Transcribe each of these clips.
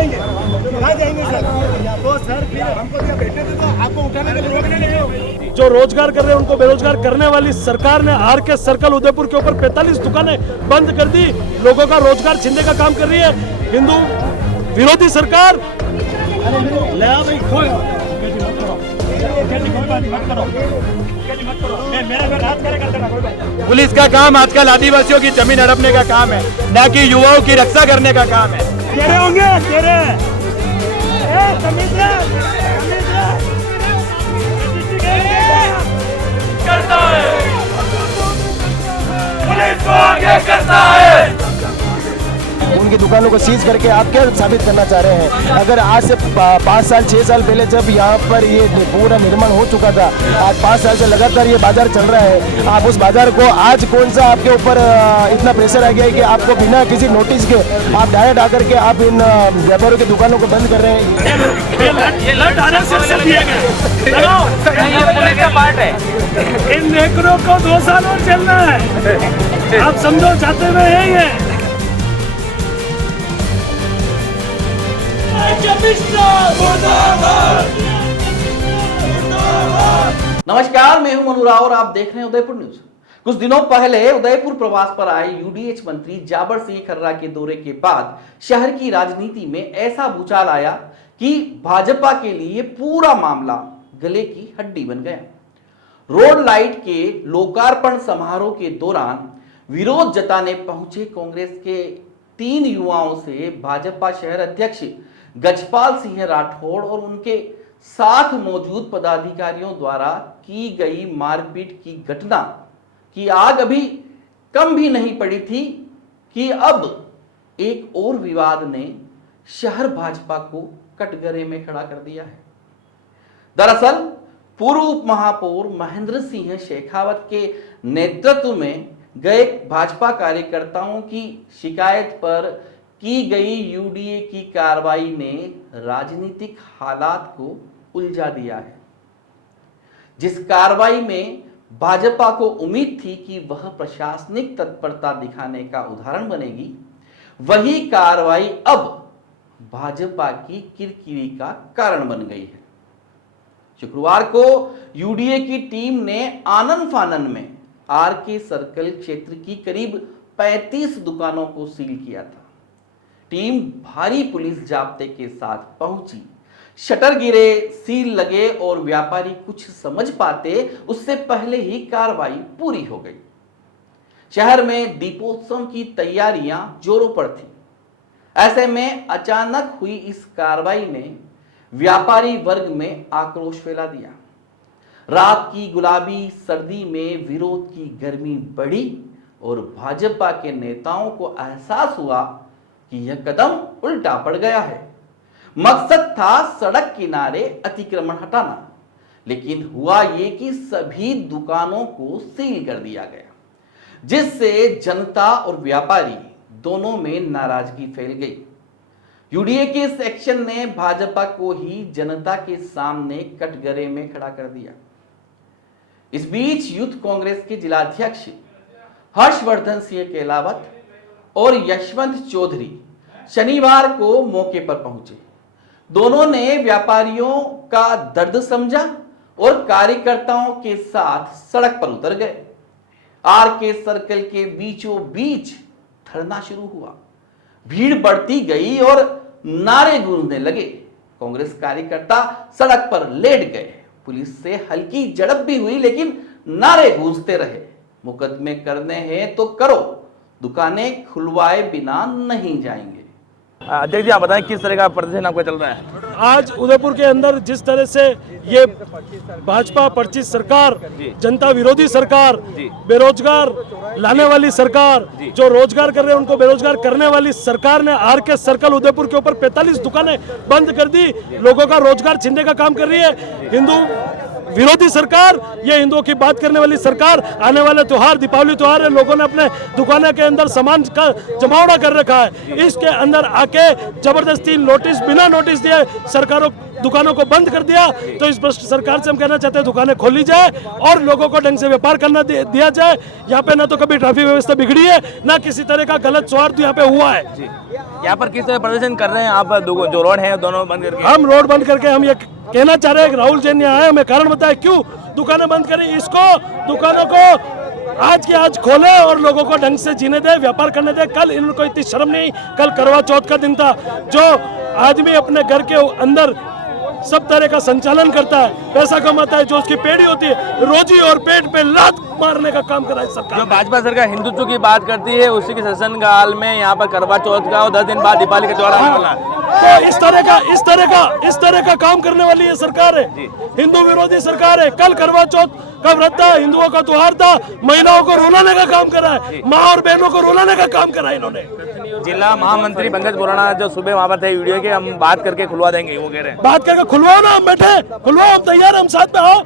जाएंगे सर? तो सर फिर हमको क्या बैठने दे, तो आपको उठाने के लिए रोकने नहीं। जो रोजगार कर रहे हैं उनको बेरोजगार करने वाली सरकार ने आर के सर्कल उदयपुर के ऊपर 45 दुकानें बंद कर दी, लोगों का रोजगार छीनने का काम कर रही है हिंदू विरोधी सरकार। पुलिस का काम आजकल आदिवासियों की जमीन हड़पने का काम है, न कि युवाओं की रक्षा करने का काम है। तेरे होंगे तेरे करता है पुलिस को आगे करता है। उनकी दुकानों को सीज करके आप क्या साबित करना चाह रहे हैं? अगर आज से 5 साल 6 साल पहले जब यहाँ पर ये पूरा निर्माण हो चुका था, आज 5 साल से लगातार ये बाजार चल रहा है, आप उस बाजार को आज कौन सा आपके ऊपर इतना प्रेशर आ गया है कि आपको बिना किसी नोटिस के आप डायरेक्ट आकर के आप इन व्यापारियों की दुकानों को बंद कर रहे हैं? पुलिस का पार्ट है। इन नेकरों को 2 साल और चलना है, आप समझो जाते हुए है ये। नमस्कार, मैं हूं मनु राव और आप देख रहे हैं उदयपुर न्यूज। कुछ दिनों पहले उदयपुर प्रवास पर आए यूडीएच मंत्री जाबर सिंह खर्रा के दौरे के बाद शहर की राजनीति में ऐसा भूचाल आया कि भाजपा के लिए पूरा मामला गले की हड्डी बन गया। रोड लाइट के लोकार्पण समारोह के दौरान विरोध जताने पहुंचे कांग्रेस के 3 युवाओं से भाजपा शहर अध्यक्ष गजपाल सिंह राठौड़ और उनके साथ मौजूद पदाधिकारियों द्वारा की गई मारपीट की घटना की आग अभी कम भी नहीं पड़ी थी कि अब एक और विवाद ने शहर भाजपा को कटघरे में खड़ा कर दिया है। दरअसल पूर्व उप महापौर महेंद्र सिंह शेखावत के नेतृत्व में गए भाजपा कार्यकर्ताओं की शिकायत पर की गई यूडीए की कार्रवाई ने राजनीतिक हालात को उलझा दिया है। जिस कार्रवाई में भाजपा को उम्मीद थी कि वह प्रशासनिक तत्परता दिखाने का उदाहरण बनेगी, वही कार्रवाई अब भाजपा की किरकिरी का कारण बन गई है। शुक्रवार को यूडीए की टीम ने आनन फानन में आर के सर्कल क्षेत्र की करीब 35 दुकानों को सील किया था। टीम भारी पुलिस जाब्ते के साथ पहुंची, शटर गिरे, सील लगे और व्यापारी कुछ समझ पाते उससे पहले ही कार्रवाई पूरी हो गई। शहर में दीपोत्सव की तैयारियां जोरों पर थी। ऐसे में अचानक हुई इस कार्रवाई ने व्यापारी वर्ग में आक्रोश फैला दिया। रात की गुलाबी सर्दी में विरोध की गर्मी बढ़ी और भाजपा के नेताओं को एहसास हुआ कि यह कदम उल्टा पड़ गया है। मकसद था सड़क किनारे अतिक्रमण हटाना, लेकिन हुआ ये कि सभी दुकानों को सील कर दिया गया, जिससे जनता और व्यापारी दोनों में नाराजगी फैल गई। यूडीए के इस एक्शन ने भाजपा को ही जनता के सामने कटघरे में खड़ा कर दिया। इस बीच यूथ कांग्रेस के जिलाध्यक्ष हर्षवर्धन सिंह केलावत और यशवंत चौधरी शनिवार को मौके पर पहुंचे। दोनों ने व्यापारियों का दर्द समझा और कार्यकर्ताओं के साथ सड़क पर उतर गए। आर के सर्कल के बीचों बीच धरना शुरू हुआ। भीड़ बढ़ती गई और नारे गूंजने लगे। कांग्रेस कार्यकर्ता सड़क पर लेट गए। पुलिस से हल्की झड़प भी हुई, लेकिन नारे गूंजते रहे, मुकदमे करने हैं तो करो, दुकानें खुलवाए बिना नहीं जाएंगे। अध्यक्ष जी, आप बताएं किस तरह का प्रदर्शन आपका चल रहा है? आज उदयपुर के अंदर जिस तरह से ये भाजपा पर्ची सरकार, जनता विरोधी सरकार, बेरोजगार लाने वाली सरकार, जो रोजगार कर रहे हैं उनको बेरोजगार करने वाली सरकार ने आर के सर्कल उदयपुर के ऊपर 45 दुकानें बंद कर दी, लोगों का रोजगार छीनने का काम कर रही है हिंदू विरोधी सरकार, ये हिंदुओं की बात करने वाली सरकार। आने वाले त्योहार, दीपावली त्योहार है, लोगों ने अपने दुकानों के अंदर सामान का जमावड़ा कर रखा है। इसके अंदर आके जबरदस्ती नोटिस, बिना नोटिस दिए सरकारों दुकानों को बंद कर दिया। तो इस सरकार से हम कहना चाहते हैं दुकानें खोली जाए और लोगों को ढंग से व्यापार करना दिया जाए। यहाँ पे ना तो कभी ट्रैफिक व्यवस्था बिगड़ी है, ना किसी तरह का गलत स्वार्थ यहाँ पे हुआ है। यहाँ पर किस तरह प्रदर्शन कर रहे हैं आप? जो रोड है दोनों बंद करके। हम रोड बंद करके हम ये कहना चाह रहे हैं कि राहुल जैन यहाँ आए, हमें कारण बताए क्यों दुकानें बंद करें। इसको दुकानों को आज के आज खोले और लोगों को ढंग से जीने दे, व्यापार करने दे। कल इनको इतनी शर्म नहीं, कल करवा चौथ का दिन था। जो आदमी अपने घर के अंदर सब तरह का संचालन करता है, पैसा कमाता है, जो उसकी पेड़ी होती है, रोजी और पेट पे लात मारने का काम करा है सरकार। जो भाजपा सरकार हिंदुत्व की बात करती है, उसी के शासनकाल में यहाँ पर करवा चौथ का और 10 दिन बाद दीपावली का त्योहार आने वाला है। तो इस तरह का काम करने वाली ये सरकार है, हिंदू विरोधी सरकार है। कल करवा चौथ का व्रत था, हिंदुओं का त्योहार था, महिलाओं को रुलाने का काम करा है, माँ और बहनों को रुलाने का काम करा है इन्होंने। जिला महामंत्री पंकज बोराना जो सुबह वहाँ पर थे वीडियो के, हम बात करके खुलवा देंगे, वो कह रहे हैं। बात करके खुलवाओ ना, हम बैठे, खुलवाओ, हम तैयार, हम साथ में आओ।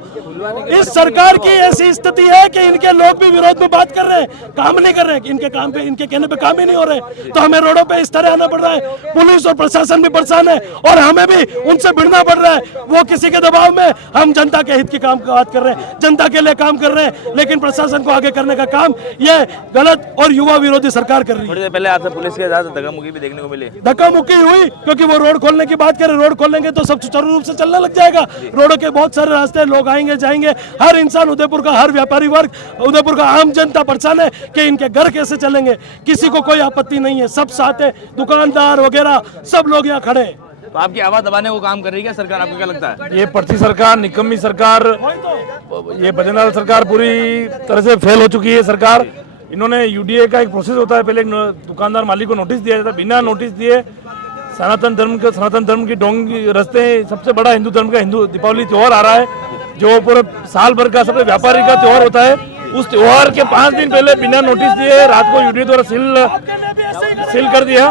इस सरकार की ऐसी स्थिति है कि इनके लोग भी विरोध में बात कर रहे हैं, काम नहीं कर रहे हैं, इनके काम पे, इनके कहने पे काम ही नहीं हो रहे। तो हमें रोडों पे इस तरह आना पड़ रहा है। पुलिस और प्रशासन भी परेशान है और हमें भी उनसे भिड़ना पड़ रहा है। वो किसी के दबाव में, हम जनता के हित की काम की बात कर रहे हैं, जनता के लिए काम कर रहे हैं, लेकिन प्रशासन को आगे करने का काम ये गलत और युवा विरोधी सरकार कर रही है। थोड़ी देर पहले आपसे पुलिस के साथ धक्का-मुक्की भी देखने को मिली। धक्का-मुक्की हुई क्योंकि वो रोड खोलने की बात करें, रोड खोलेंगे तो सब सुचारू रूप से चलने लग जाएगा। रोडों के बहुत सारे रास्ते, लोग आएंगे जाएंगे, हर इंसान, उदयपुर का हर व्यापारी वर्ग, उदयपुर का आम जनता परेशान है कि इनके घर कैसे चलेंगे। किसी को कोई आपत्ति नहीं है, सब साथ है, दुकानदार वगैरह सब लोग यहाँ खड़े हैं। तो आपकी आवाज दबाने को काम कर रही है सरकार, आपको क्या लगता है? ये पर्ची सरकार, निकम्मी सरकार, ये भजनलाल सरकार पूरी तरह से फेल हो चुकी है सरकार। इन्होंने यूडीए का एक प्रोसेस होता है, पहले एक दुकानदार मालिक को नोटिस दिया जाता है, बिना नोटिस दिए सनातन धर्म की डोंग रस्ते। सबसे बड़ा हिंदू धर्म का हिंदू दीपावली त्योहार आ रहा है, जो पूरे साल भर का सबसे व्यापारी का त्योहार होता है। उस त्योहार के 5 दिन पहले बिना नोटिस दिए रात को यूडीए द्वारा सील कर दिया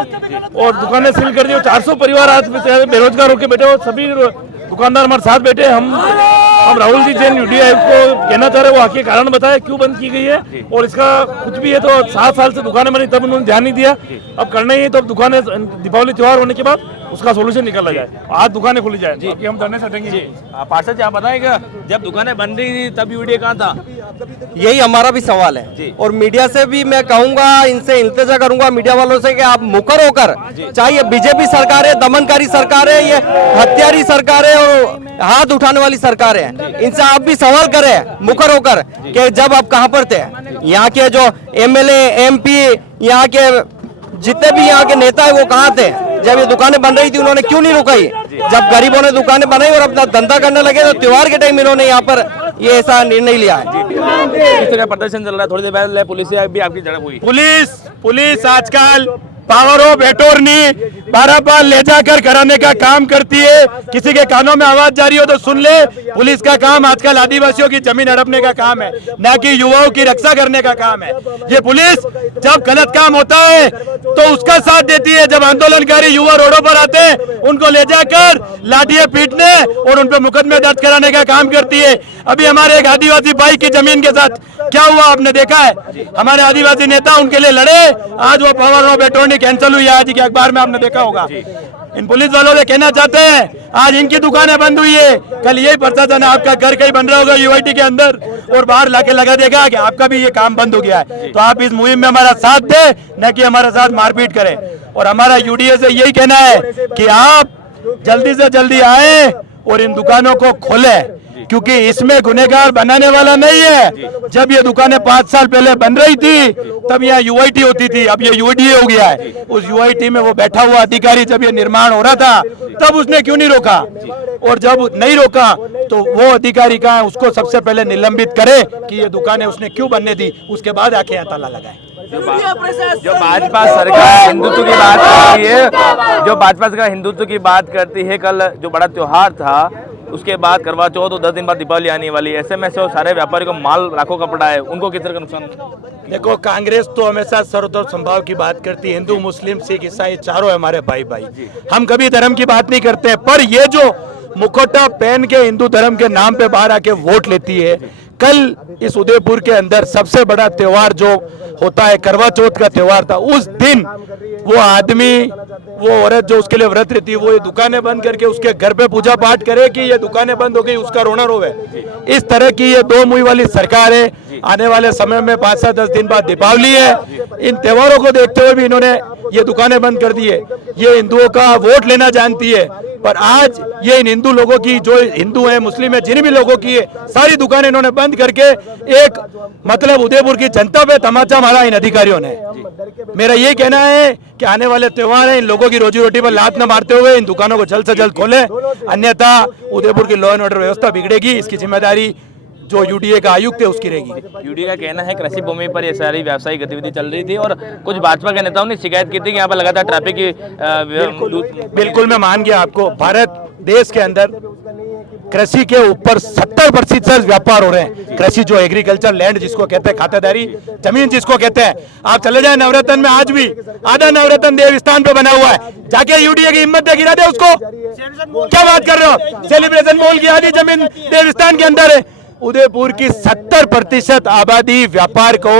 और दुकानें सील कर दी। 400 परिवार आज बेरोजगार होकर बैठे हो, सभी दुकानदार हमारे साथ बैठे। हम राहुल जी जैन यूडीए आयुक्त को कहना चाह रहे हैं, वो आके कारण बताए क्यों बंद की गई है। और इसका कुछ भी है तो 7 साल से दुकानें बनी, तब उन्होंने ध्यान नहीं दिया, अब करना ही है तो अब दुकानें दीपावली त्योहार होने के बाद उसका सोल्यूशन निकाला जाए, आज दुकानें खुली जाए जी। हम धरने से हटेंगे। पार्षद जी आप बताएगा, जब दुकानें बन रही थी तब यूडीए कहाँ था? यही हमारा भी सवाल है और मीडिया से भी मैं कहूंगा, इनसे इल्तिजा करूंगा मीडिया वालों से कि आप मुकर होकर, चाहे ये बीजेपी सरकार है, दमनकारी सरकार है, ये हत्यारी सरकार है और हाथ उठाने वाली सरकार है, इनसे आप भी सवाल करें मुकर होकर कि जब आप कहां पर थे। यहाँ के जो एमएलए, एमपी, यहाँ के जितने भी यहाँ के नेता है वो कहाँ थे जब ये दुकानें बन रही थी? उन्होंने क्यों नहीं रुकाई? जब गरीबों ने दुकानें बनाई और अपना धंधा करने लगे तो त्योहार के टाइम इन्होंने यहाँ पर ये ऐसा निर्णय लिया है। किस तरह प्रदर्शन चल रहा है? थोड़ी देर पहले पुलिस से भी आपकी झड़प हुई। पुलिस आजकल पावर ऑफ अटॉर्नी बार ले जाकर कराने का काम करती है। किसी के कानों में आवाज जा रही हो तो सुन ले। पुलिस का काम आजकल आदिवासियों की जमीन हड़पने का काम है, न कि युवाओं की रक्षा करने का काम है। ये पुलिस जब गलत काम होता है तो उसका साथ देती है, जब आंदोलनकारी युवा रोडों पर आते हैं उनको ले जाकर लाठियां पीटने और उन पर मुकदमे दर्ज कराने का काम करती है। अभी हमारे एक आदिवासी भाई की जमीन के साथ क्या हुआ आपने देखा है? हमारे आदिवासी नेता उनके लिए लड़े, आज वो पावर ऑफ अटॉर्नी कैंसिल हुई है। आज के अखबार में आपने देखा होगा। इन पुलिस वालों से कहना चाहते हैं, आज इनकी दुकानें बंद हुई है, कल यही प्रशासन आपका घर कहीं बन रहा होगा यूआईटी के अंदर और बाहर लाके लगा देगा कि आपका भी ये काम बंद हो गया है। तो आप इस मुहिम में हमारा साथ दे, न कि हमारे साथ मारपीट करें। और हमारा यूडीए से यही कहना है कि आप जल्दी से जल्दी आए और इन दुकानों को खोलें, क्योंकि इसमें गुनहगार बनाने वाला नहीं है। जब ये दुकानें 5 साल पहले बन रही थी तब यहाँ यूआईटी होती थी, अब ये यूडीए हो गया है। उस यूआईटी में वो बैठा हुआ अधिकारी जब ये निर्माण हो रहा था तब उसने क्यों नहीं रोका? और जब नहीं रोका तो वो अधिकारी कहाँ है, उसको सबसे पहले निलंबित करे कि ये दुकानें उसने क्यों बनने दी, उसके बाद आके यहाँ ताला लगाए। जो भाजपा सरकार हिंदुत्व की बात करती है, जो भाजपा सरकार हिंदुत्व की बात करती है, कल जो बड़ा त्योहार था उसके बाद करवा चौथ और 10 दिन बाद दीपावली आने वाली है, ऐसे में से सारे व्यापारी को माल लाखों का पड़ा है, उनको किस तरह का नुकसान? देखो, कांग्रेस तो हमेशा सर्वधर्म संभाव की बात करती है। हिंदू, मुस्लिम, सिख, ईसाई चारों हमारे भाई भाई, हम कभी धर्म की बात नहीं करते हैं। पर ये जो मुखौटा पहन के हिंदू धर्म के नाम पे बाहर आके वोट लेती है, कल इस उदयपुर के अंदर सबसे बड़ा त्योहार जो होता है करवा चौथ का त्योहार था, उस दिन वो आदमी, वो औरत जो उसके लिए व्रत रहती है, वो ये दुकानें बंद करके उसके घर पे पूजा पाठ करे कि ये दुकानें बंद हो गई, उसका रोना रोवे। इस तरह की ये दो मुंह वाली सरकार है। आने वाले समय में 5 से 10 दिन बाद दीपावली है। इन त्योहारों को देखते हुए भी इन्होंने ये दुकानें बंद कर दी है। ये हिंदुओं का वोट लेना जानती है, पर आज ये इन हिंदू लोगों की, जो हिंदू है मुस्लिम है, जिन भी लोगों की है, सारी दुकानें इन्होंने बंद करके एक मतलब उदयपुर की जनता पे तमाचा मारा इन अधिकारियों ने। मेरा ये कहना है कि आने वाले त्योहार हैं, इन लोगों की रोजी रोटी पर लात न मारते हुए इन दुकानों को जल्द से जल्द खोलें, अन्यथा उदयपुर की लॉ एंड ऑर्डर व्यवस्था बिगड़ेगी। इसकी जिम्मेदारी जो यूडीए का आयुक्त है उसकी रहेगी। यूडीए का कहना है कृषि भूमि पर ये सारी व्यावसायिक गतिविधि चल रही थी और कुछ भाजपा के नेताओं ने शिकायत की थी कि यहाँ पर लगातार ट्रैफिक की। बिल्कुल मैं मान गया आपको, भारत देश के अंदर कृषि के ऊपर 70% व्यापार हो रहे हैं। कृषि जो एग्रीकल्चर लैंड जिसको कहते हैं, खातेदारी जमीन जिसको कहते हैं, आप चले जाए नवरत्न में, आज भी आधा नवरत्न देवस्थान पे बना हुआ है। जाके यूडीए की हिम्मत है गिरा दे उसको। क्या बात कर रहे हो? सेलिब्रेशन मॉल की आधी जमीन देवस्थान के अंदर है। उदयपुर की 70% आबादी व्यापार को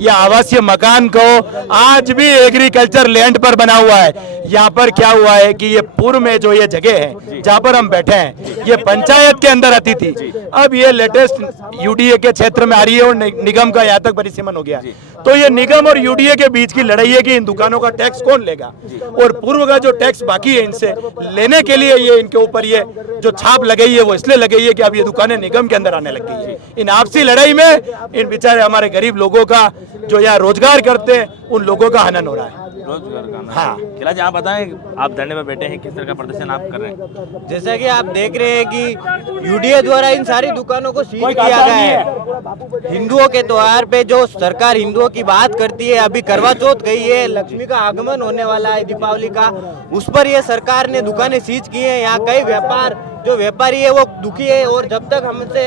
या आवासीय मकान को आज भी एग्रीकल्चर लैंड पर बना हुआ है। यहाँ पर क्या हुआ है कि ये पूर्व में जो ये जगह है जहाँ पर हम बैठे हैं, ये पंचायत के अंदर आती थी, अब ये लेटेस्ट यूडीए के क्षेत्र में आ रही है और निगम का यहाँ तक परिसीमन हो गया। तो ये निगम और यूडीए के बीच की लड़ाई है कि इन दुकानों का टैक्स कौन लेगा, और पूर्व का जो टैक्स बाकी है इनसे लेने के लिए ये इनके ऊपर ये जो छाप लगाई है वो इसलिए लगाई है कि अब ये दुकानें निगम के अंदर आने लग गई है। इन आपसी लड़ाई में इन बेचारे हमारे गरीब लोगों का जो यहाँ रोजगार करते हैं उन लोगों का हनन हो रहा है। रोजगार का हाँ, खिला जी आप बताएं, आप धरने पर बैठे हैं, किस तरह का प्रदर्शन आप कर रहे हैं? जैसा कि आप देख रहे हैं कि यूडीए द्वारा इन सारी दुकानों को सील किया गया है। हिंदुओं के त्योहार पे जो सरकार हिंदुओं की बात करती है, अभी करवा चौथ गई है, लक्ष्मी का आगमन होने वाला है, दीपावली का, उस पर ये सरकार ने दुकानें सीज की है। यहाँ कई जो व्यापारी है वो दुखी है, और जब तक हमसे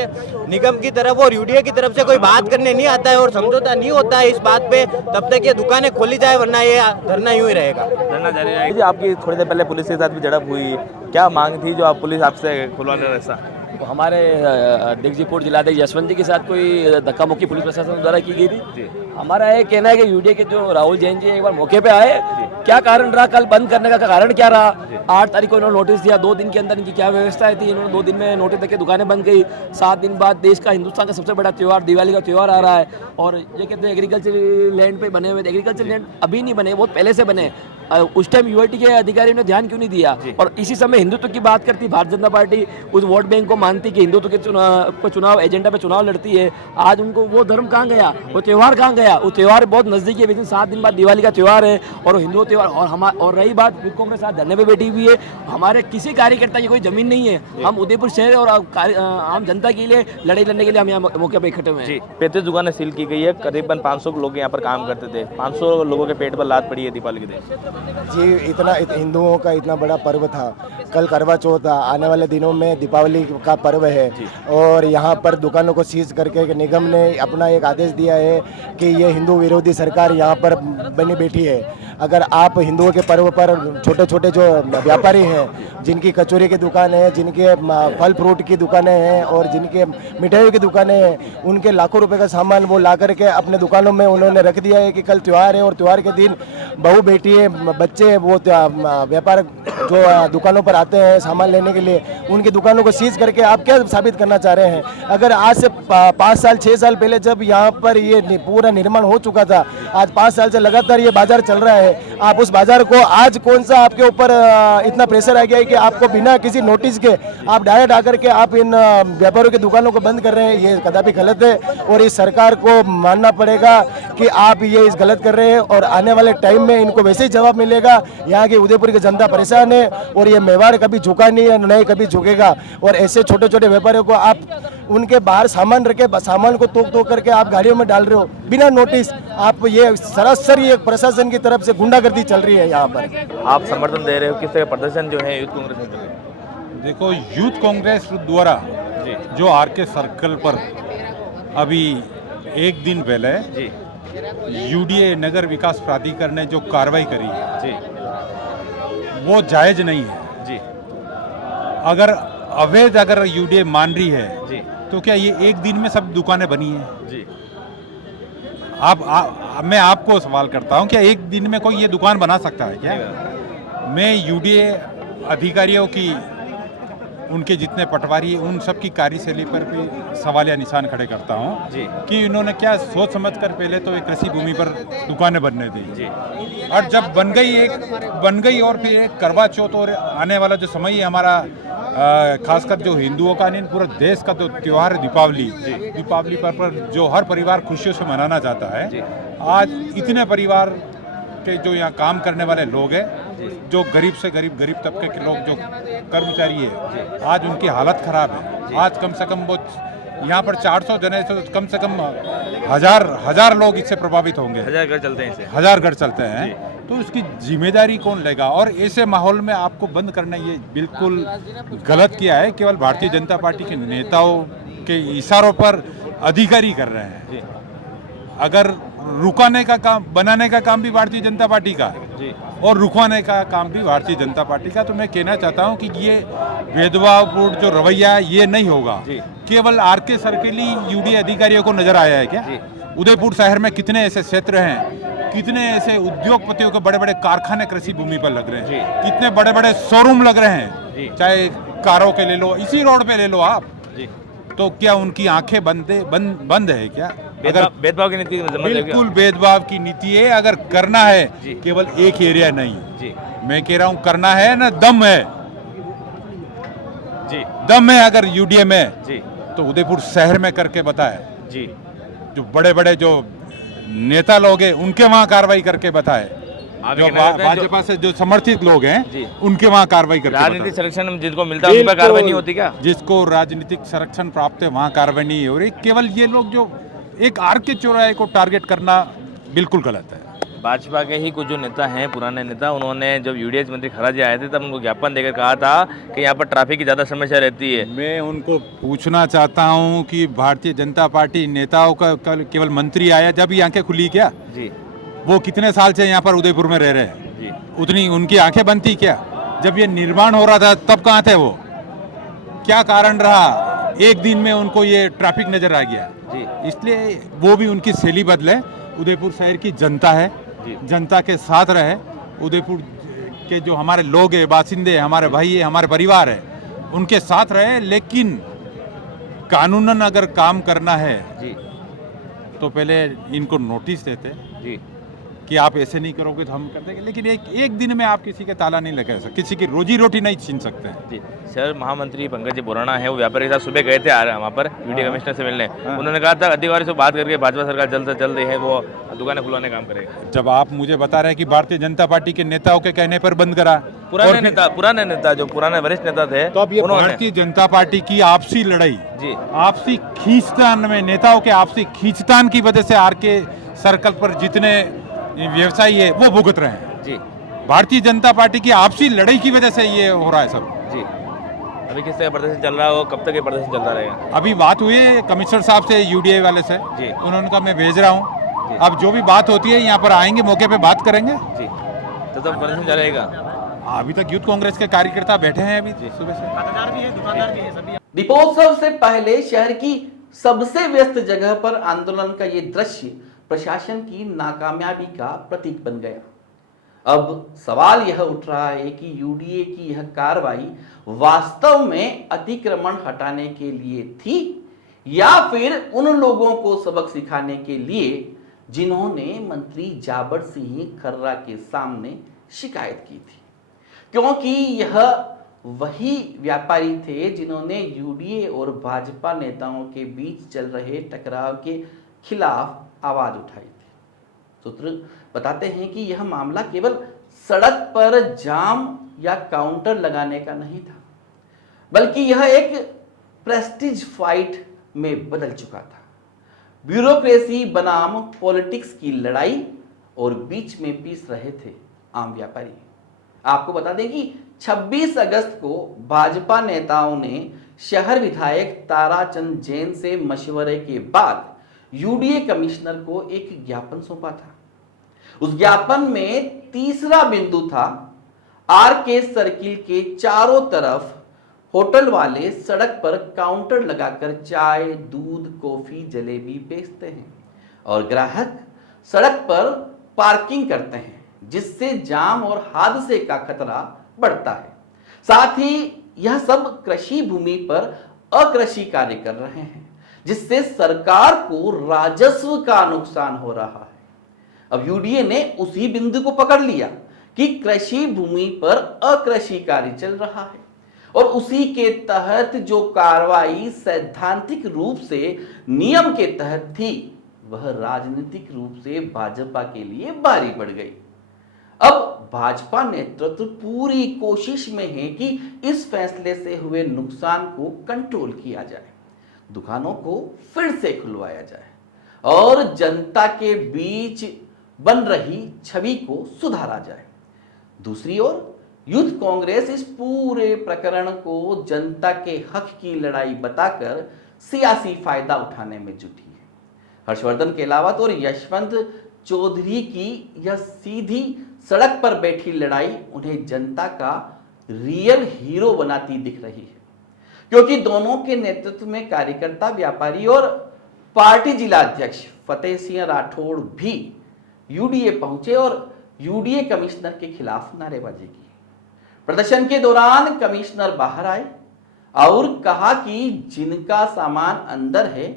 निगम की तरफ और यूडीए की तरफ से कोई बात करने नहीं आता है और समझौता नहीं होता है इस बात पे, तब तक ये दुकानें खोली जाए, वरना ये धरना यूं ही रहेगा। धरना जारी रहेगा। आपकी थोड़ी देर पहले पुलिस के साथ भी झड़प हुई, क्या मांग थी जो आप पुलिस आपसे खुलवाने ऐसा? तो हमारे डिगजीपुर जिलाध्यक्ष यशवंत जी के साथ कोई धक्का मुक्की पुलिस प्रशासन द्वारा की गई थी। हमारा ये कहना है कि यूडीए के जो राहुल जैन जी एक बार मौके पे आए, क्या कारण रहा, कल बंद करने का कारण क्या रहा, 8 तारीख को इन्होंने नोटिस दिया, 2 दिन के अंदर इनकी क्या व्यवस्था थी, इन्होंने 2 दिन में नोटिस देके दुकानें बंद गई। 7 दिन बाद देश का, हिंदुस्तान का सबसे बड़ा त्यौहार दिवाली का त्यौहार आ रहा है, और ये कहते हैं एग्रीकल्चर लैंड पे बने हुए। एग्रीकल्चर लैंड अभी नहीं बने, बहुत पहले से बने। उस टाइम यूआईटी के अधिकारियों ने ध्यान क्यों नहीं दिया? और इसी समय हिंदुत्व की बात करती भारतीय जनता पार्टी, उस वोट बैंक को मानती कि हिंदुत्व के चुनाव एजेंडा पे चुनाव लड़ती है। आज उनको वो धर्म कहाँ गया, वो त्यौहार कहाँ गया? वो त्यौहार बहुत नजदीकी है, विदिन 7 दिन बाद दिवाली का त्यौहार है और हिंदू त्यौहार। और रही बात कांग्रेस साथ धरने पे बैठी हुई है, हमारे किसी कार्यकर्ता की कोई जमीन नहीं है। हम उदयपुर शहर और आम जनता के लिए लड़ाई लड़ने के लिए हम यहाँ मौके पर इकट्ठे हुए हैं। 35 दुकानें सील की गई है, करीबन 500 लोग यहाँ पर काम करते थे, 500 लोगों के पेट पर लात पड़ी है दीपावली के दिन। जी, इतना हिंदुओं का इतना बड़ा पर्व था, कल करवा चौथ था, आने वाले दिनों में दीपावली का पर्व है, और यहाँ पर दुकानों को सीज करके निगम ने अपना एक आदेश दिया है कि ये हिंदू विरोधी सरकार यहाँ पर बनी बैठी है। अगर आप हिंदुओं के पर्व पर छोटे छोटे जो व्यापारी हैं, जिनकी कचौरी की दुकान है, जिनके फल फ्रूट की दुकानें हैं और जिनके मिठाइयों की दुकानें हैं, उनके लाखों रुपए का सामान वो ला करके अपने दुकानों में उन्होंने रख दिया है कि कल त्यौहार है और त्यौहार के दिन बहू बेटी है, बच्चे वो व्यापार जो दुकानों पर आते हैं सामान लेने के लिए, उनकी दुकानों को सीज करके आप क्या साबित करना चाह रहे हैं? अगर आज से 5 साल 6 साल पहले जब यहाँ पर ये पूरा निर्माण हो चुका था, आज 5 साल से लगातार ये बाजार चल रहा है, आप उस बाजार को आज कौन सा आपके ऊपर इतना प्रेशर आ गया है कि आपको बिना किसी नोटिस के आप डायरेक्ट आकर के आप इन व्यापारियों की दुकानों को बंद कर रहे हैं? ये कदापि गलत है और इस सरकार को मानना पड़ेगा कि आप ये इस गलत कर रहे हैं, और आने वाले टाइम में इनको वैसे ही जवाब मिलेगा। यहाँ की उदयपुर की जनता परेशान है और ये मेवाड़ कभी झुका नहीं है, नहीं कभी झुकेगा। और ऐसे छोटे छोटे व्यापारियों को आप उनके बाहर सामान रखे, सामान को तोड़ करके आप गाड़ियों में डाल रहे हो बिना नोटिस। आप ये सरासर ये प्रशासन की तरफ से गुंडागर्दी चल रही है यहाँ पर। आप समर्थन दे रहे हो, किस तरह प्रदर्शन जो है यूथ कांग्रेस में चल रहा है? देखो, यूथ कांग्रेस द्वारा जो आरके सर्कल पर अभी एक दिन पहले यूडीए नगर विकास प्राधिकरण ने जो कार्रवाई करी है वो जायज नहीं है जी। अगर अवैध अगर यूडीए मान रही है जी, तो क्या ये एक दिन में सब दुकानें बनी है जी? मैं आपको सवाल करता हूं, क्या एक दिन में कोई ये दुकान बना सकता है क्या? मैं यूडीए अधिकारियों की उनके जितने पटवारी हैं उन सब की कार्यशैली पर भी सवालिया निशान खड़े करता हूँ कि इन्होंने क्या सोच समझकर पहले तो एक कृषि भूमि पर दुकानें बनने दी और जब बन गई और फिर एक करवा चौथ और आने वाला जो समय है हमारा खासकर जो हिंदुओं का नहीं पूरे देश का जो त्यौहार है दीपावली पर जो हर परिवार खुशियों से मनाना चाहता है। आज इतने परिवार के जो यहाँ काम करने वाले लोग हैं जो गरीब से गरीब तबके के लोग जो कर्मचारी है आज उनकी हालत खराब है। आज कम से कम वो यहाँ पर 400 जने से कम 1000 लोग इससे प्रभावित होंगे। 1000 घर चलते हैं इससे। 1000 घर चलते हैं तो उसकी जिम्मेदारी कौन लेगा। और ऐसे माहौल में आपको बंद करना ये बिल्कुल गलत किया है। केवल भारतीय जनता पार्टी के नेताओं के इशारों पर अधिकारी कर रहे हैं। अगर रुकाने का काम बनाने का काम भी भारतीय जनता पार्टी का और रुकवाने का काम भी भारतीय जनता पार्टी का। तो मैं कहना चाहता हूं कि ये भेदभावपूर्ण जो रवैया है ये नहीं होगा। केवल आरके सर्किल ही यूडीए अधिकारियों को नजर आया है क्या? उदयपुर शहर में कितने ऐसे क्षेत्र हैं, कितने ऐसे उद्योगपतियों के बड़े बड़े कारखाने कृषि भूमि पर लग रहे हैं, कितने बड़े बड़े शोरूम लग रहे हैं, चाहे कारों के ले लो, इसी रोड पे ले लो आप। तो क्या उनकी आंखें बंद है क्या? अगर भेदभाव की नीति बिल्कुल भेदभाव की नीति है। अगर करना है केवल एक एरिया नहीं, मैं कह रहा हूँ करना है ना दम है दम है अगर यूडीए में तो उदयपुर शहर में करके बताए। जो बड़े बड़े जो नेता लोग हैं उनके वहाँ कार्रवाई करके बताए। जो भाजपा से जो समर्थित लोग हैं उनके वहाँ कार्रवाई करके राजनीतिक संरक्षण जिनको मिलता है उन पर कार्रवाई नहीं होती क्या? जिसको राजनीतिक संरक्षण प्राप्त है वहाँ कार्रवाई नहीं हो रही। केवल ये लोग जो एक आरके चौराहे को टारगेट करना बिल्कुल गलत है। भाजपा के ही कुछ जो नेता हैं, पुराने नेता, उन्होंने जब यूडीएच मंत्री खराज जी आए थे तब उनको ज्ञापन देकर कहा था कि यहाँ पर ट्रैफिक की ज़्यादा समस्या रहती है। मैं उनको पूछना चाहता हूँ कि भारतीय जनता पार्टी नेताओं का केवल मंत्री आया जब ही आंखें खुली क्या? वो कितने साल से यहाँ पर उदयपुर में रह रहे हैं, उतनी उनकी आंखें बंद थी क्या? जब ये निर्माण हो रहा था तब कहाँ थे वो? क्या कारण रहा एक दिन में उनको ये ट्रैफिक नजर आ गया? इसलिए वो भी उनकी शैली बदले। उदयपुर शहर की जनता है, जनता के साथ रहे। उदयपुर के जो हमारे लोग हैं, बासिंदे, हमारे भाई है, हमारे परिवार है, उनके साथ रहे। लेकिन कानूनन अगर काम करना है तो पहले इनको नोटिस देते कि आप ऐसे नहीं करोगे तो हम कर देंगे। लेकिन एक दिन में आप किसी के ताला नहीं लगा सकते, किसी की रोजी रोटी नहीं छीन सकते हैं। सर, महामंत्री पंकज जी बोराना है, वो व्यापारी के साथ सुबह गए थे वहाँ पर यूडी कमिश्नर से मिलने। उन्होंने कहा था अधिकारी से बात करके भाजपा सरकार जल्द से जल्द है वो दुकानें खुलवाने काम करेगा। जब आप मुझे बता रहे हैं कि भारतीय जनता पार्टी के नेताओं के कहने पर बंद करा, पुराने नेता जो पुराने वरिष्ठ नेता थे, तो अब ये भारतीय जनता पार्टी की आपसी लड़ाई, आपसी खींचतान में, नेताओं के आपसी खींचतान की वजह से आरके सर्कल पर जितने व्यवसायी है वो भुगत रहे हैं। भारतीय जनता पार्टी की आपसी लड़ाई की वजह से ये हो रहा है सब। अभी किस तरह प्रदर्शन चल रहा है, वो कब तक ये प्रदर्शन चलता रहेगा? अभी बात हुई है कमिश्नर साहब से, यूडीए वाले से, उन्होंने कहा मैं भेज रहा हूँ। अब जो भी बात होती है यहाँ पर आएंगे, मौके पे बात करेंगे। तो प्रदर्शन चलेगा। अभी तक यूथ कांग्रेस के कार्यकर्ता बैठे हैं अभी सुबह से। दीपोत्सव से पहले शहर की सबसे व्यस्त जगह पर आंदोलन का ये दृश्य प्रशासन की नाकामयाबी का प्रतीक बन गया। अब सवाल यह उठ रहा है कि यूडीए की यह कार्रवाई वास्तव में अतिक्रमण हटाने के लिए थी या फिर उन लोगों को सबक सिखाने के लिए जिन्होंने मंत्री जाबर सिंह खर्रा के सामने शिकायत की थी, क्योंकि यह वही व्यापारी थे जिन्होंने यूडीए और भाजपा नेताओं के बीच चल रहे टकराव के खिलाफ आवाज उठाई थी। सूत्र बताते हैं कि यह मामला केवल सड़क पर जाम या काउंटर लगाने का नहीं था, बल्कि यह एक प्रेस्टीज फाइट में बदल चुका था। ब्यूरोक्रेसी बनाम पॉलिटिक्स की लड़ाई और बीच में पीस रहे थे आम व्यापारी। आपको बता दें कि 26 अगस्त को भाजपा नेताओं ने शहर विधायक ताराचंद जैन से मशवरे के बाद यूडीए कमिश्नर को एक ज्ञापन सौंपा था। उस ज्ञापन में तीसरा बिंदु था, आरके सर्किल के चारों तरफ होटल वाले सड़क पर काउंटर लगाकर चाय, दूध, कॉफी, जलेबी बेचते हैं और ग्राहक सड़क पर पार्किंग करते हैं, जिससे जाम और हादसे का खतरा बढ़ता है। साथ ही यह सब कृषि भूमि पर अकृषि कार्य कर रहे हैं, जिससे सरकार को राजस्व का नुकसान हो रहा है। अब यूडीए ने उसी बिंदु को पकड़ लिया कि कृषि भूमि पर अकृषि कार्य चल रहा है और उसी के तहत जो कार्रवाई सैद्धांतिक रूप से नियम के तहत थी, वह राजनीतिक रूप से भाजपा के लिए भारी पड़ गई। अब भाजपा नेतृत्व पूरी कोशिश में है कि इस फैसले से हुए नुकसान को कंट्रोल किया जाए, दुकानों को फिर से खुलवाया जाए और जनता के बीच बन रही छवि को सुधारा जाए। दूसरी ओर यूथ कांग्रेस इस पूरे प्रकरण को जनता के हक की लड़ाई बताकर सियासी फायदा उठाने में जुटी है। हर्षवर्धन केलावत और यशवंत चौधरी की यह सीधी सड़क पर बैठी लड़ाई उन्हें जनता का रियल हीरो बनाती दिख रही है, क्योंकि दोनों के नेतृत्व में कार्यकर्ता, व्यापारी और पार्टी जिला अध्यक्ष फतेह सिंह राठौड़ भी यूडीए पहुंचे और यूडीए कमिश्नर के खिलाफ नारेबाजी की। प्रदर्शन के दौरान कमिश्नर बाहर आए और कहा कि जिनका सामान अंदर है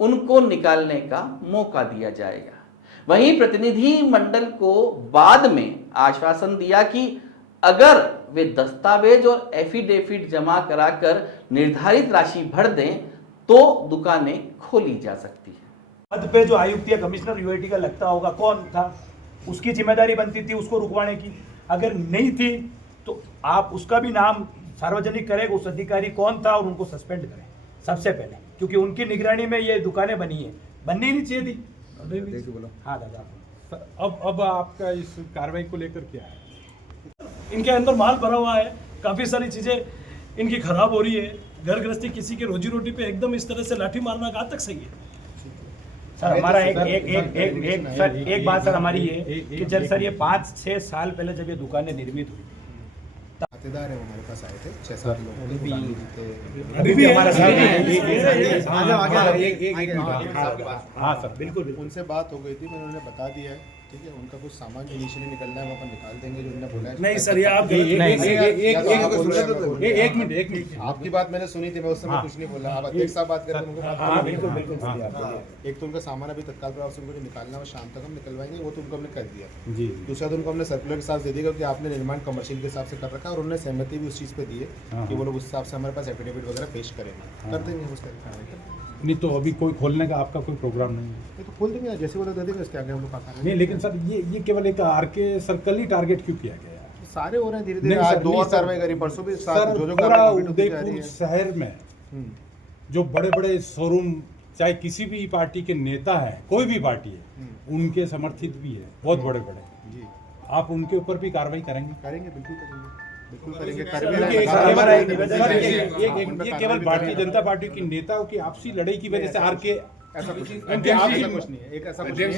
उनको निकालने का मौका दिया जाएगा। वहीं प्रतिनिधि मंडल को बाद में आश्वासन दिया कि अगर वे दस्तावेज और एफिडेविट जमा कराकर निर्धारित राशि भर दें तो दुकानें खोली जा सकती है। पद पे जो आयुक्त या कमिश्नर यूआईटी का लगता होगा, कौन था, उसकी जिम्मेदारी बनती थी उसको रुकवाने की। अगर नहीं थी तो आप उसका भी नाम सार्वजनिक करें, उस अधिकारी कौन था और उनको सस्पेंड करें सबसे पहले, क्योंकि उनकी निगरानी में ये दुकानें बनी है, बननी ही नहीं चाहिए थी। हाँ दादा, अब आपका इस कार्रवाई को लेकर क्या है? इनके अंदर माल भरा हुआ है, काफ़ी सारी चीज़ें इनकी खराब हो रही है। घर गृहस्थी किसी की रोजी रोटी पे एकदम इस तरह से लाठी मारना कहाँ तक सही है? सर हमारा एक बात सर हमारी ये कि जब सर ये 5-6 साल पहले जब ये दुकानें निर्मित हुई, खातेदार है वो हमारे पास आए थे 6-7 लोग अभी भी हमारा हाँ सर बिल्कुल उनसे बात हो गई थी, मैंने उन्हें बता दिया है, ठीक है। उनका कुछ सामान जो इनिशियली निकलना है वो अपन निकाल देंगे, जो उन्होंने बोला है। नहीं सर, ये आप एक मिनट आपकी बात मैंने सुनी थी, मैं उस समय कुछ नहीं बोला। आप अध्यक्ष साहब बात कर रहे हैं, बिल्कुल। एक तो उनका सामान अभी तत्काल प्रभाव से उनको जो निकालना है वो शाम तक हम निकलवाएंगे, वो तो उनको हमने कर दिया जी। दूसरा तो उनको हमने सर्कुलर के साथ दे दिया कि आपने निर्माण कमर्शियल के हिसाब से कर रखा है और उन्होंने सहमति भी उस चीज़ पे दी है कि वो लोग उस हिसाब से हमारे पास एफिडेविट वगैरह पेश करेंगे, कर देंगे उसका। नहीं तो अभी कोई खोलने का आपका कोई प्रोग्राम नहीं है? ये तो खोल देंगे, जैसे वो दे देंगे उसके आगे हम लोग आता नहीं, लेकिन सर ये केवल एक आरके सर्कल ही टारगेट क्यों किया गया है? सारे हो रहे हैं धीरे धीरे। आज 2 और कार्रवाई करी, परसों भी सर जो पूरा उदयपुर शहर में जो बड़े बड़े शोरूम, चाहे किसी भी पार्टी के नेता हैं, कोई भी पार्टी है, उनके समर्थित भी है, बहुत बड़े बड़े जी। आप उनके ऊपर भी कार्रवाई करेंगे? करेंगे, बिल्कुल करेंगे, ये केवल भारतीय जनता पार्टी की नेताओं की आपसी लड़ाई की वजह से आरके ऐसा कुछ नहीं है। एक ऐसा कुछ नहीं है,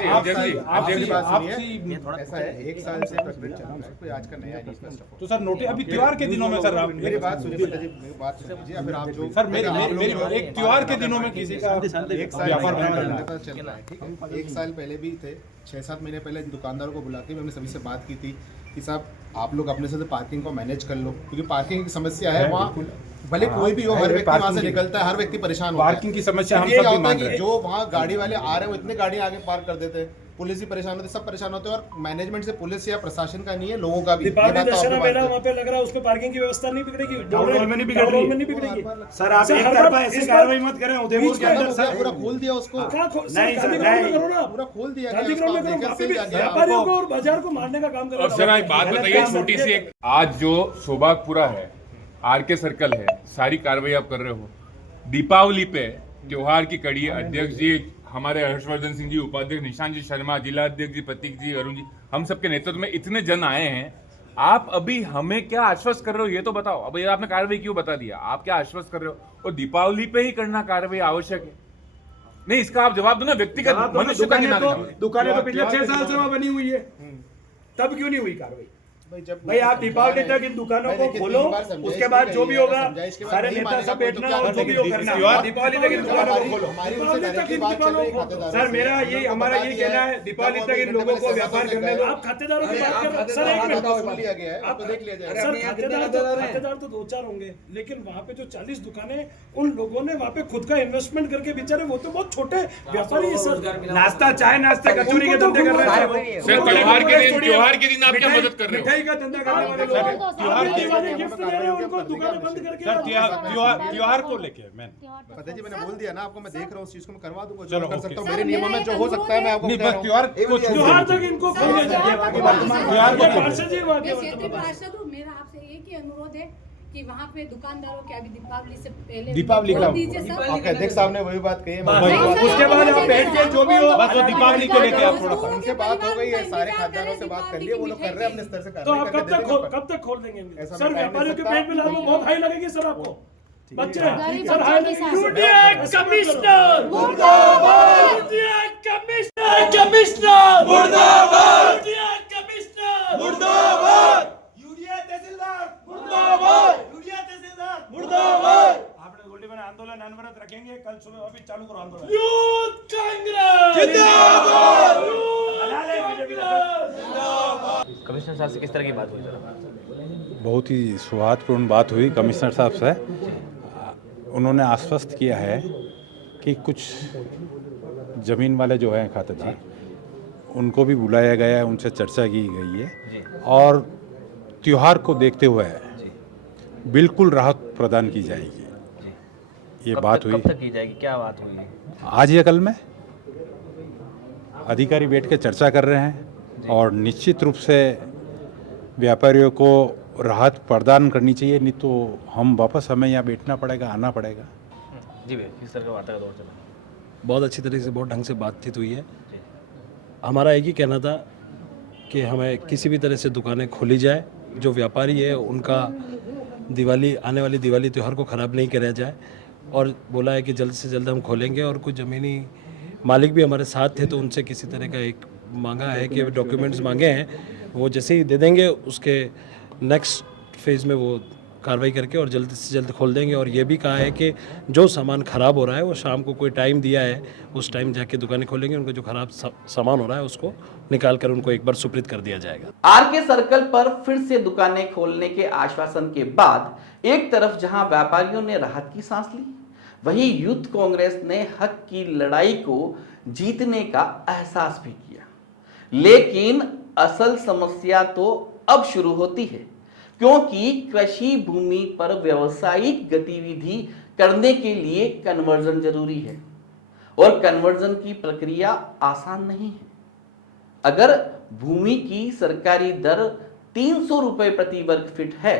ऐसा है 1 साल से प्रचलित चल रहा है, कोई आज का नया नहीं। तो सर नोटिस अभी त्योहार के दिनों में सर आप मेरी बात सुनिए, मेरी बात सुनिए। फिर आप जो सर मेरी एक त्योहार के दिनों में किसी का 1 साल व्यापार चल रहा है, ठीक है। 1 साल पहले भी थे, 6-7 महीने पहले दुकानदारों को बुला के हमने सभी से बात की थी कि साहब आप लोग अपने से पार्किंग को मैनेज कर लो, क्योंकि पार्किंग की समस्या है वहाँ, भले कोई भी हो, हर व्यक्ति वहाँ से निकलता है, हर व्यक्ति परेशान होता है। पार्किंग की समस्या हम क्या सब भी होता है मान कि रहे हैं। जो वहाँ गाड़ी वाले आ रहे हैं वो इतनी गाड़ियाँ आगे पार्क कर देते हैं, पुलिस भी परेशान होती है, सब परेशान होते हैं। और मैनेजमेंट से पुलिस या प्रशासन का नहीं है, लोगों का भी। दीपावली दशहरा मेला वहाँ पे लग रहा है, उस पे पार्किंग की व्यवस्था नहीं बिगड़ेगी, टाउन हॉल में नहीं बिगड़ेगी। सर आप एक तरफा ऐसी कार्रवाई मत करें उदयपुर के अंदर। सर पूरा खोल दिया उसको, नहीं सर, पूरा खोल दिया गांधी ग्राउंड में करो, वहाँ पे भी व्यापारियों को और बाजार को मारने का काम करो। अब सर एक बात बताइए छोटी सी, आज जो सौभागपुरा है, आरके सर्कल है, सारी कार्रवाई आप कर रहे हो, दीपावली पे त्योहार की कड़ी, अध्यक्ष जी हमारे हर्षवर्धन सिंह जी, उपाध्यक्ष निशांत जी शर्मा, जिला अध्यक्ष जी प्रतीक जी, अरुण जी, हम सबके नेतृत्व में इतने जन आए हैं, आप अभी हमें क्या आश्वस्त कर रहे हो ये तो बताओ। अब ये आपने कार्रवाई क्यों बता दिया, आप क्या आश्वस्त कर रहे हो? और दीपावली पे ही करना कार्रवाई आवश्यक है? नहीं, इसका आप जवाब दो ना, व्यक्तिगत मनुष्य का दुकानें तो पिछले 6 साल से वहाँ बनी हुई है, तब क्यों नहीं हुई कार्रवाई? भाई आप दीपावली तक इन दुकानों को खोलो, उसके बाद जो भी होगा सारे नेता सब बैठना और जो भी हो करना, दीपावली तक इन दुकानों को खोलो। सर मेरा ये हमारा ये कहना है, दीपावली तक इन लोगों को व्यापार करने दो। आप खातेदारों की बात कर रहे हैं। सर एक मिनट, सर खातेदार तो 2-4 होंगे, लेकिन वहाँ पे जो 40 दुकानें, उन लोगों ने वहाँ पे खुद का इन्वेस्टमेंट करके बेचारे, वो तो बहुत छोटे व्यापारी है सर। नाश्ता चाय नाश्ते कचौरी के धंधे कर रहे हैं सर। त्योहार के दिन आप क्या मदद कर रहे हो? मिठाई का धंधा करने वाले लोग हैं। त्योहार गिफ्ट दे रहे हैं उनको, दुकानें बंद करके। सर त्योहार को लेके पता जी मैंने बोल दिया ना आपको, मैं देख रहा हूँ उस चीज को मैं करवा दूंगा, चलो, जो कर ओके। सकता हूँ मेरे नियमों में जो हो सकता है मैं आपको बता रहा हूँ। त्योहार तक इनको खोल दिया जाए। पार्षद जी वहाँ के क्षेत्रीय पार्षद हूँ, मेरा आपसे एक ही अनुरोध है कि वहाँ पे दुकानदारों के अभी दीपावली से पहले दीपावली का खोल दीजिए सर। आपके अध्यक्ष साहब ने वही बात कही है, उसके बाद आप बैठ के जो भी हो बस वो दीपावली को लेके आप थोड़ा सा उनसे बात हो गई है, सारे खासदारों से बात कर लिए, वो लोग कर रहे हैं अपने स्तर से तो आप कार्रवाई करके कब तक खोल देंगे? ऐसा सर मैं कह नहीं व्यापारियों के सकता। पेट में लागू बहुत हाई लगेगी सर आपको। बच्चे गरीब सर बच्चों हाई के लगेगी। साथ। यूडीए कमिश्नर मुर्दाबाद, यूडीए कमिश्नर मुर्दाबाद, यूडीए कमिश्नर मुर्दाबाद, यूडीए तहसीलदार मुर्दाबाद, यूडीए तहसीलदार मुर्दाबाद। आपने गोल्डी में आंदोलन अनवरत रखेंगे, कल सुबह वापिस चालू करो आंदोलन। यूथ कांग्रेस जिंदाबाद, कमिश्नर साहब से किस तरह की बात हुई जरा? बहुत ही सौहार्दपूर्ण बात हुई कमिश्नर साहब से। उन्होंने आश्वस्त किया है कि कुछ ज़मीन वाले जो हैं खाते जी, उनको भी बुलाया गया है, उनसे चर्चा की गई है और त्योहार को देखते हुए बिल्कुल राहत प्रदान की जाएगी। ये बात हुई। कब तक की जाएगी? क्या बात हुई? आज या कल में अधिकारी बैठ के चर्चा कर रहे हैं और निश्चित रूप से व्यापारियों को राहत प्रदान करनी चाहिए, नहीं तो हम वापस हमें यहाँ बैठना पड़ेगा, आना पड़ेगा। जी भैया, किस तरह का वार्ता का दौर चला? बहुत अच्छी तरीके से, बहुत ढंग से बातचीत हुई है। हमारा एक ही कहना था कि हमें किसी भी तरह से दुकानें खोली जाए, जो व्यापारी है उनका दिवाली, आने वाली दिवाली त्यौहार को ख़राब नहीं किया जाए, और बोला है कि जल्द से जल्द हम खोलेंगे। और कुछ ज़मीनी मालिक भी हमारे साथ थे, तो उनसे किसी तरह का एक मांगा है कि डॉक्यूमेंट्स मांगे हैं, वो जैसे ही दे देंगे उसके नेक्स्ट फेज़ में वो कार्रवाई करके और जल्द से जल्द खोल देंगे। और ये भी कहा है कि जो सामान ख़राब हो रहा है वो शाम को कोई टाइम दिया है, उस टाइम जाके दुकानें खोलेंगे, उनको जो ख़राब सामान हो रहा है उसको निकाल कर उनको एक बार सुपुर्द कर दिया जाएगा। आरके सर्कल पर फिर से दुकानें खोलने के आश्वासन के बाद एक तरफ जहां व्यापारियों ने राहत की सांस ली, वहीं यूथ कांग्रेस ने हक की लड़ाई को जीतने का एहसास भी किया। लेकिन असल समस्या तो अब शुरू होती है, क्योंकि कृषि भूमि पर व्यावसायिक गतिविधि करने के लिए कन्वर्जन जरूरी है और कन्वर्जन की प्रक्रिया आसान नहीं है। अगर भूमि की सरकारी दर 300 रुपए प्रति वर्ग फीट है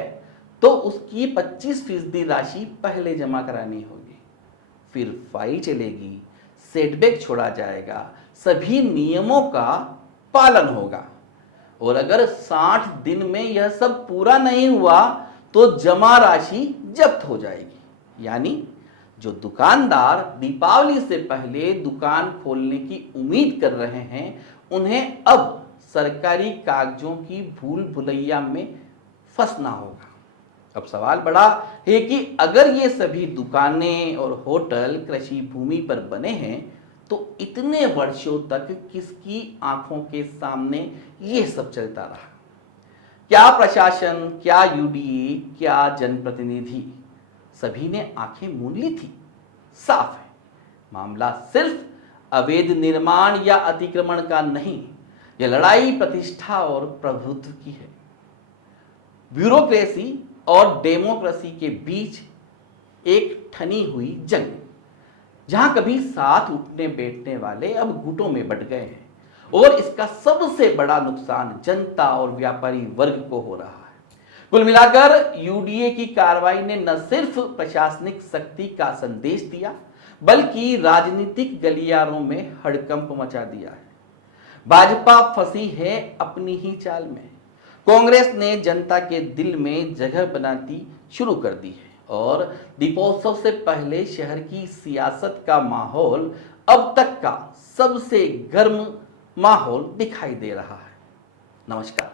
तो उसकी 25% राशि पहले जमा करानी होगी, फिर फाइल चलेगी, सेटबैक छोड़ा जाएगा, सभी नियमों का पालन होगा। और अगर 60 दिन में यह सब पूरा नहीं हुआ तो जमा राशि जब्त हो जाएगी। यानी जो दुकानदार दीपावली से पहले दुकान खोलने की उम्मीद कर रहे हैं, उन्हें अब सरकारी कागजों की भूल भुलैया में फंसना होगा। अब सवाल बड़ा है कि अगर ये सभी दुकानें और होटल कृषि भूमि पर बने हैं तो इतने वर्षों तक किसकी आंखों के सामने ये सब चलता रहा? क्या प्रशासन, क्या यूडीए, क्या जनप्रतिनिधि, सभी ने आंखें मूंद ली थी? साफ है, मामला सिर्फ अवैध निर्माण या अतिक्रमण का नहीं, यह लड़ाई प्रतिष्ठा और प्रभुत्व की है। ब्यूरोक्रेसी और डेमोक्रेसी के बीच एक ठनी हुई जंग, जहां कभी साथ उठने बैठने वाले अब गुटों में बंट गए हैं और इसका सबसे बड़ा नुकसान जनता और व्यापारी वर्ग को हो रहा है। कुल मिलाकर यूडीए की कार्रवाई ने न सिर्फ प्रशासनिक शक्ति का संदेश दिया, बल्कि राजनीतिक गलियारों में हड़कंप मचा दिया है। भाजपा फंसी है अपनी ही चाल में। कांग्रेस ने जनता के दिल में जगह बनाती शुरू कर दी है और दीपोत्सव से पहले शहर की सियासत का माहौल अब तक का सबसे गर्म माहौल दिखाई दे रहा है। नमस्कार।